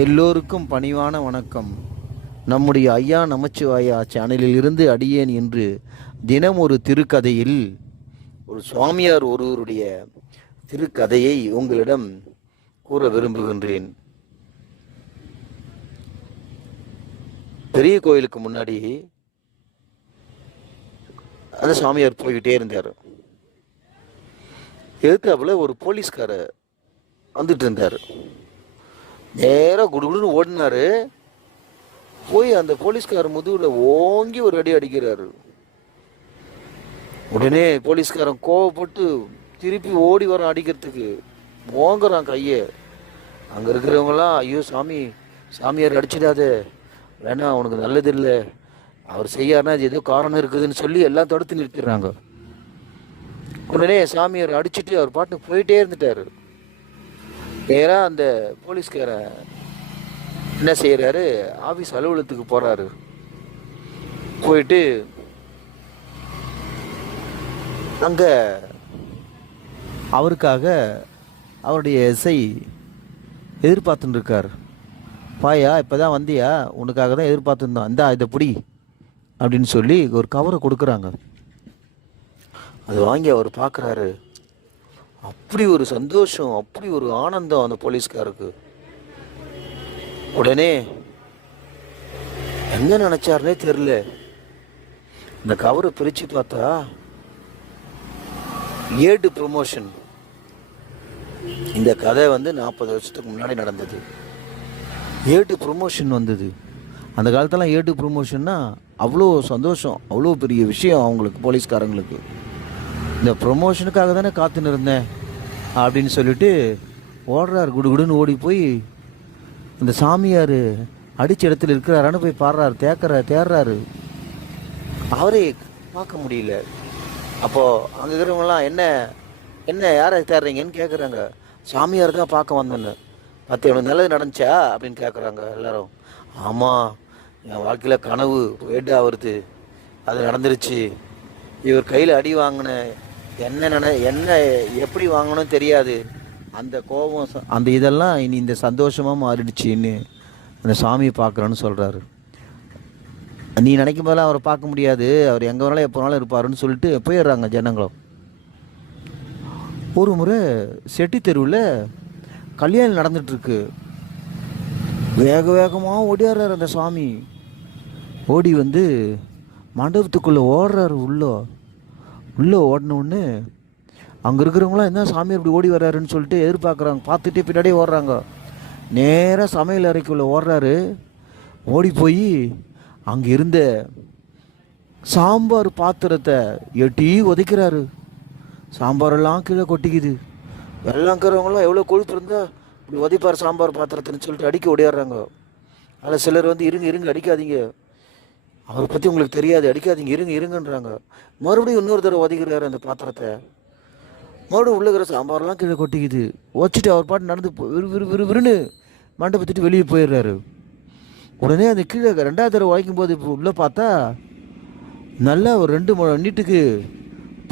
எல்லோருக்கும் பணிவான வணக்கம். நம்முடைய ஐயா நமச்சிவாயா சேனலில் இருந்து அடியேன் என்று தினம் ஒரு திருக்கதையில் ஒரு சுவாமியார் ஒருவருடைய திருக்கதையை உங்களிடம் கூற விரும்புகின்றேன். பெரிய கோயிலுக்கு முன்னாடி அந்த சாமியார் போய்கிட்டே இருந்தார். எதுக்காப்புல ஒரு போலீஸ்கார வந்துட்டு இருந்தார். நேராக குடுகுடுன்னு ஓடினாரு. போய் அந்த போலீஸ்கார முதுகில் ஓங்கி ஒரு அடி அடிக்கிறாரு. உடனே போலீஸ்காரன் கோவப்பட்டு திருப்பி ஓடி வரான் அடிக்கிறதுக்கு. ஓங்குறான் கையை. அங்கே இருக்கிறவங்களாம், ஐயோ சாமி, சாமியார் அடிச்சிடாத, வேணா, அவனுக்கு நல்லது இல்லை, அவர் செய்யாருன்னா அது ஏதோ காரணம் இருக்குதுன்னு சொல்லி எல்லாம் தடுத்து நிறுத்திடுறாங்க. உடனே சாமியார் அடிச்சுட்டு அவர் பாட்டுக்கு போயிட்டே இருந்துட்டாரு. நேராக அந்த போலீஸ்காரன் என்ன செய்கிறாரு, ஆஃபீஸ் அலுவலகத்துக்கு போகிறாரு. போயிட்டு அங்கே அவருக்காக அவருடைய எஸ்ஐ எதிர்பார்த்துன்னு இருக்கார். பாயா, இப்போ தான் வந்தியா, உனக்காக தான் எதிர்பார்த்துருந்தோம், இந்தா இதை பிடி அப்படின்னு சொல்லி ஒரு கவரை கொடுக்குறாங்க. அது வாங்கி அவர் பார்க்குறாரு. அப்படி ஒரு சந்தோஷம், அப்படி ஒரு ஆனந்தம் அந்த போலீஸ்காருக்கு. உடனே என்ன நினைச்சாருன்னே தெரியல. இந்த கவரை பிரித்து பார்த்தா ஏடு ப்ரொமோஷன். இந்த கதை 40 வருஷத்துக்கு முன்னாடி நடந்தது. ஏடு ப்ரொமோஷன் வந்தது. அந்த காலத்தெல்லாம் ஏடு ப்ரொமோஷன்னா அவ்வளோ சந்தோஷம், அவ்வளோ பெரிய விஷயம் அவங்களுக்கு, போலீஸ்காரங்களுக்கு. இந்த ப்ரொமோஷனுக்காக தானே காத்துன்னு இருந்தேன் அப்படின்னு சொல்லிட்டு ஓடுறாரு. குடுகுடுன்னு ஓடி போய் இந்த சாமியார் அடித்த இடத்துல இருக்கிறாரான்னு போய் பாடுறாரு, தேடுறாரு. அவரே பார்க்க முடியல. அப்போது அங்கே இருக்கிறவங்களாம், என்ன என்ன யாரை தேடுறீங்கன்னு கேட்குறாங்க. சாமியார் தான் பார்க்க வந்தோன்னு. பத்து எவ்வளோ நல்லது நடந்துச்சா அப்படின்னு கேட்குறாங்க எல்லாரும். ஆமாம், என் வாழ்க்கையில் கனவு வேட்டா வருது, அது நடந்துருச்சு. இவர் கையில் அடி வாங்கினேன், என்ன எப்படி வாங்கணும் தெரியாது, அந்த கோபம், அந்த இதெல்லாம் இனி இந்த சந்தோஷமாக மாறிடுச்சின்னு அந்த சாமியை பார்க்குறேன்னு சொல்கிறாரு. நீ நினைக்கும் போதெல்லாம் அவரை பார்க்க முடியாது, அவர் எங்கே வேணாலும் எப்போ வேணாலும் இருப்பாருன்னு சொல்லிட்டு போயிடுறாங்க ஜனங்களும். ஒரு முறை செட்டி தெருவில் கல்யாணம் நடந்துகிட்ருக்கு. வேக வேகமாக ஓடியாடுறாரு அந்த சாமி. ஓடி மண்டபத்துக்குள்ளே ஓடுறாரு. உள்ளே ஓடினோடனே அங்கே இருக்கிறவங்களாம் என்ன சாமி அப்படி ஓடி வர்றாருன்னு சொல்லிட்டு எதிர்பார்க்குறாங்க. பார்த்துட்டே பின்னாடியே ஓடுறாங்க. நேராக சமையல் அறைக்குள்ளே ஓடுறாரு. ஓடி போய் அங்கே இருந்த சாம்பார் பாத்திரத்தை எட்டி உதைக்கிறாரு. சாம்பாரெல்லாம் கீழே கொட்டிக்குது. வெள்ளங்கிறவங்களாம் எவ்வளோ கொழுப்பு இருந்தால் இப்படி உதைப்பார் சாம்பார் பாத்திரத்துன்னு சொல்லிட்டு அடிக்க ஓடியாடுறாங்க. அதில் சிலர் இருங்க அடிக்காதீங்க, அவரை பற்றி உங்களுக்கு தெரியாது, அடிக்காதீங்க, இருங்கன்றாங்க. மறுபடியும் இன்னொரு தடவை உதைக்கிறாரு அந்த பாத்திரத்தை. மறுபடியும் உள்ளுக்கிற சாம்பார்லாம் கீழே கொட்டிக்குது. வச்சுட்டு அவர் பாட்டு நடந்து விறுவிறுன்னு மண்டபத்துட்டு வெளியே போயிடுறாரு. உடனே அந்த கீழே 2வது தடவை உழைக்கும் போது இப்போ உள்ளே பார்த்தா நல்லா ஒரு 2 நீட்டுக்கு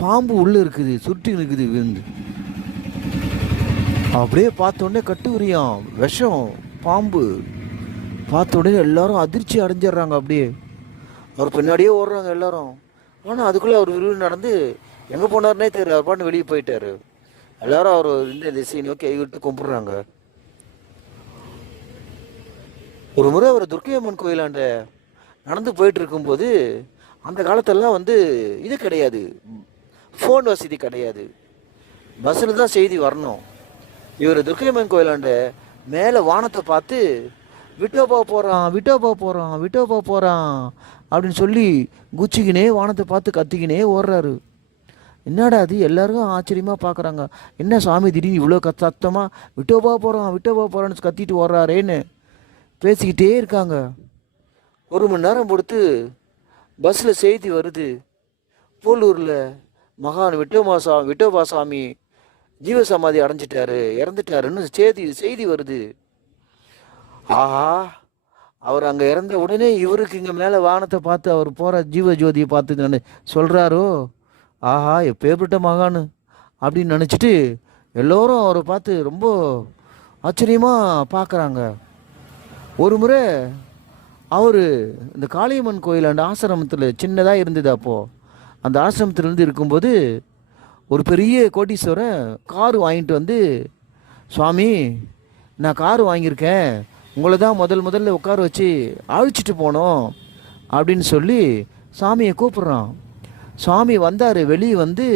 பாம்பு உள்ளே இருக்குது, சுருட்டி நிற்குது விழுந்து. அப்படியே பார்த்த உடனே கட்டுவிரியாம், விஷம் பாம்பு. பார்த்த உடனே எல்லாரும் அதிர்ச்சி அடைஞ்சிடுறாங்க. அப்படியே அவர் பின்னாடியே ஓடுறாங்க எல்லாரும். ஆனால் அதுக்குள்ளே அவர் விரும்பி நடந்து எங்கே போனார்னே தெரியல. அவர் பாட்டு வெளியே போயிட்டார். எல்லாரும் அவர் இந்த திசையை நோக்கி கைவிட்டு கும்பிட்றாங்க. ஒரு முறை அவர் துர்க்கையம்மன் கோயிலாண்ட நடந்து போயிட்டு இருக்கும்போது, அந்த காலத்தெல்லாம் இது கிடையாது, ஃபோன் வசதி கிடையாது, பஸ்ஸில் தான் செய்தி வரணும். இவர் துர்க்கையம்மன் கோயிலாண்ட மேலே வானத்தை பார்த்து விட்டோபா போகிறான் அப்படின்னு சொல்லி குச்சிக்கினே வானத்தை பார்த்து கத்திக்கினே ஓடுறாரு. என்னடா அது, எல்லாருக்கும் ஆச்சரியமாக பார்க்குறாங்க. என்ன சாமி திடீர்னு இவ்வளோ சத்தமாக விட்டோபா போகிறான்னு கத்திட்டு ஓடுறாரேன்னு பேசிக்கிட்டே இருக்காங்க. 1 மணி நேரம் பொறுத்து பஸ்ஸில் செய்தி வருது, போலூரில் மகான் விட்டோபா சாமி ஜீவசமாதி அடைஞ்சிட்டாரு, இறந்துட்டாருன்னு செய்தி வருது. ஆஹா, அவர் அங்கே இறந்த உடனே இவருக்கு இங்கே மேலே வானத்தை பார்த்து அவர் போகிற ஜீவ ஜோதியை பார்த்து நான் சொல்கிறாரோ, ஆஹா எப்பேற்பட்ட மகான் அப்படின்னு நினச்சிட்டு எல்லோரும் அவரை பார்த்து ரொம்ப ஆச்சரியமாக பார்க்குறாங்க. ஒரு முறை அவர் இந்த காளியம்மன் கோயில் அந்த ஆசிரமத்தில் சின்னதாக இருந்தது. அப்போது அந்த ஆசிரமத்திலேருந்து இருக்கும்போது ஒரு பெரிய கோட்டீஸ்வரன் கார் வாங்கிட்டு வந்து, சுவாமி நான் கார் வாங்கியிருக்கேன், உங்களை தான் முதல்ல உட்கார வச்சு அழைச்சிட்டு போனோம் அப்படின்னு சொல்லி சாமியை கூப்பிட்றான். சாமி வந்தார். வெளியே வந்து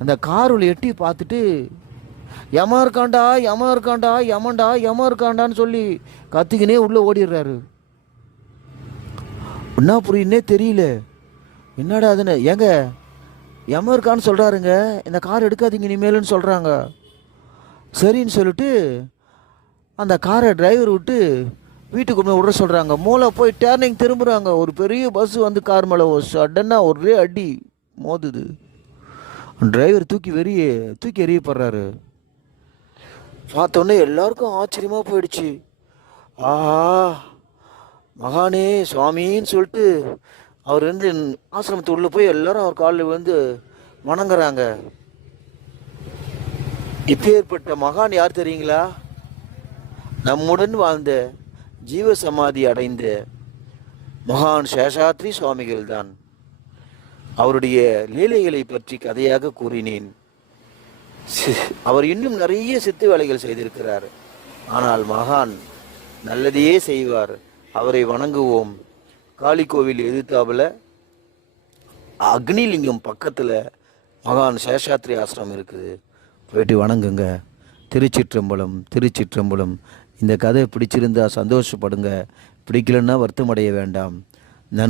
அந்த காருல எட்டி பார்த்துட்டு, யமா இருக்காண்டா யமா இருக்காண்டா யமன்டா யமா இருக்காண்டான்னு சொல்லி கத்திக்கினே உள்ளே ஓடிடுறாரு. என்ன புரியுன்னே தெரியல. என்னடா அதுன்னு, ஏங்க யம இருக்கான்னு சொல்கிறாருங்க, இந்த கார் எடுக்காதீங்க இனிமேலுன்னு சொல்கிறாங்க. சரின்னு சொல்லிட்டு அந்த காரை டிரைவர் விட்டு வீட்டுக்கு கொண்டு விட சொல்கிறாங்க. மூளை போய் டேர்னிங் திரும்புகிறாங்க. ஒரு பெரிய பஸ் வந்து கார் மேலே சடனாக ஒரே அடி மோதுது. டிரைவர் தூக்கி எறியப்படுறாரு. பார்த்தோன்னே எல்லாருக்கும் ஆச்சரியமாக போயிடுச்சு. ஆஹா மகானே சுவாமின்னு சொல்லிட்டு அவர் வந்து ஆசிரமத்து உள்ளே போய் எல்லாரும் அவர் காலில் வந்து வணங்குறாங்க. இப்பேற்பட்ட மகான் யார் தெரியுங்களா? நம்முடன் வாழ்ந்த ஜீவ சமாதி அடைந்த மகான் சேஷாத்ரி சுவாமிகள் தான். அவருடைய லீலைகளை பற்றி கதையாக கூறினேன். அவர் இன்னும் நிறைய சித்து வேலைகள் செய்திருக்கிறார். ஆனால் மகான் நல்லதையே செய்வார். அவரை வணங்குவோம். காளி கோவில் எதிர்த்தாப்புல அக்னிலிங்கம் பக்கத்தில் மகான் சேஷாத்ரி ஆசிரமம் இருக்குது. போயிட்டு வணங்குங்க. திருச்சிற்றம்பலம் திருச்சிற்றம்பலம். இந்த கதை பிடிச்சிருந்தா சந்தோஷப்படுங்க, பிடிக்கலன்னா வருத்தம் அடைய வேண்டாம்.